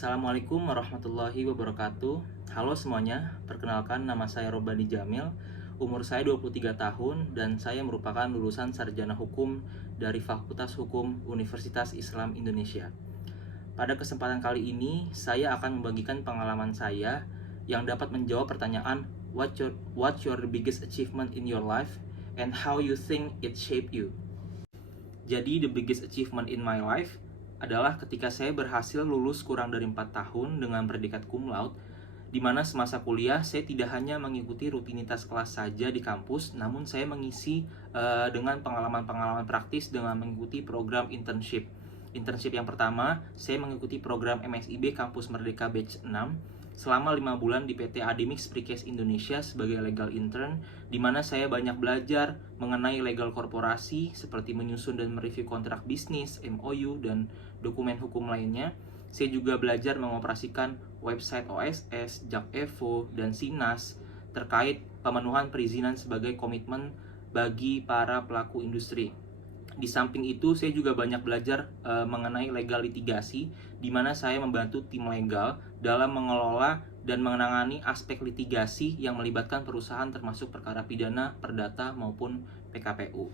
Assalamualaikum warahmatullahi wabarakatuh. Halo semuanya, perkenalkan nama saya Robani Jamil. Umur saya 23 tahun dan saya merupakan lulusan sarjana hukum dari Fakultas Hukum Universitas Islam Indonesia. Pada kesempatan kali ini, saya akan membagikan pengalaman saya yang dapat menjawab pertanyaan what's your biggest achievement in your life and how you think it shaped you. Jadi the biggest achievement in my life adalah ketika saya berhasil lulus kurang dari 4 tahun dengan predikat cum laude, di mana semasa kuliah saya tidak hanya mengikuti rutinitas kelas saja di kampus, namun saya mengisi dengan pengalaman-pengalaman praktis dengan mengikuti program internship. Internship yang pertama, saya mengikuti program MSIB Kampus Merdeka Batch 6 selama 5 bulan di PT Adimix Precast Indonesia sebagai legal intern, di mana saya banyak belajar mengenai legal korporasi seperti menyusun dan mereview kontrak bisnis, MOU, dan dokumen hukum lainnya. Saya juga belajar mengoperasikan website OSS, JAK Evo, dan SINAS terkait pemenuhan perizinan sebagai komitmen bagi para pelaku industri. Di samping itu, saya juga banyak belajar mengenai legal litigasi, di mana saya membantu tim legal dalam mengelola dan menangani aspek litigasi yang melibatkan perusahaan termasuk perkara pidana, perdata, maupun PKPU.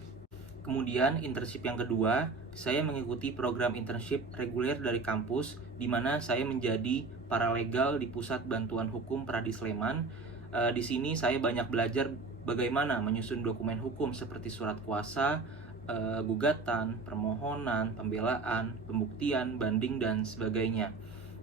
Kemudian, internship yang kedua, saya mengikuti program internship reguler dari kampus, di mana saya menjadi paralegal di Pusat Bantuan Hukum Pradi Sleman. Di sini saya banyak belajar bagaimana menyusun dokumen hukum seperti surat kuasa, gugatan, permohonan, pembelaan, pembuktian, banding, dan sebagainya.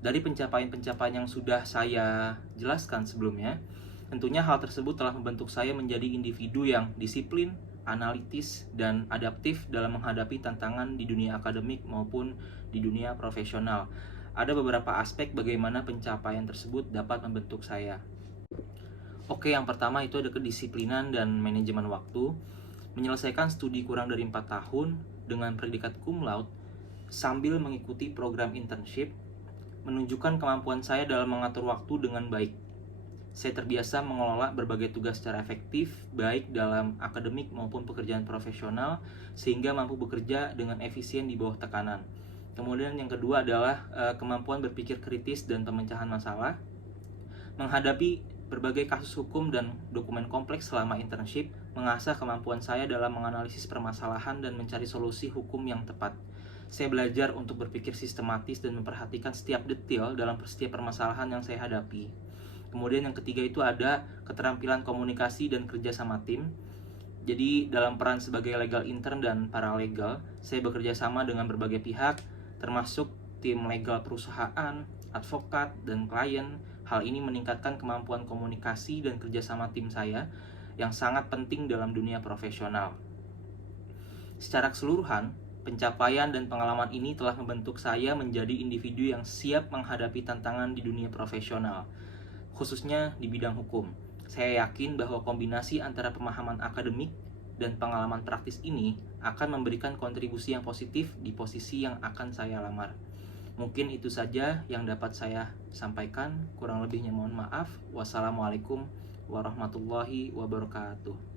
Dari pencapaian-pencapaian yang sudah saya jelaskan sebelumnya, tentunya hal tersebut telah membentuk saya menjadi individu yang disiplin, analitis, dan adaptif dalam menghadapi tantangan di dunia akademik maupun di dunia profesional. Ada beberapa aspek bagaimana pencapaian tersebut dapat membentuk saya. Oke, yang pertama itu ada kedisiplinan dan manajemen waktu. Menyelesaikan studi kurang dari 4 tahun dengan predikat cum laude sambil mengikuti program internship menunjukkan kemampuan saya dalam mengatur waktu dengan baik. Saya terbiasa mengelola berbagai tugas secara efektif, baik dalam akademik maupun pekerjaan profesional, sehingga mampu bekerja dengan efisien di bawah tekanan. Kemudian yang kedua adalah kemampuan berpikir kritis dan pemecahan masalah. Menghadapi berbagai kasus hukum dan dokumen kompleks selama internship mengasah kemampuan saya dalam menganalisis permasalahan dan mencari solusi hukum yang tepat. Saya belajar untuk berpikir sistematis dan memperhatikan setiap detail dalam setiap permasalahan yang saya hadapi. Kemudian yang ketiga itu ada keterampilan komunikasi dan kerja sama tim. Jadi dalam peran sebagai legal intern dan paralegal, saya bekerja sama dengan berbagai pihak, termasuk tim legal perusahaan, advokat, dan klien. Hal ini meningkatkan kemampuan komunikasi dan kerjasama tim saya yang sangat penting dalam dunia profesional. Secara keseluruhan, pencapaian dan pengalaman ini telah membentuk saya menjadi individu yang siap menghadapi tantangan di dunia profesional, khususnya di bidang hukum. Saya yakin bahwa kombinasi antara pemahaman akademik dan pengalaman praktis ini akan memberikan kontribusi yang positif di posisi yang akan saya lamar. Mungkin itu saja yang dapat saya sampaikan. Kurang lebihnya mohon maaf. Wassalamualaikum warahmatullahi wabarakatuh.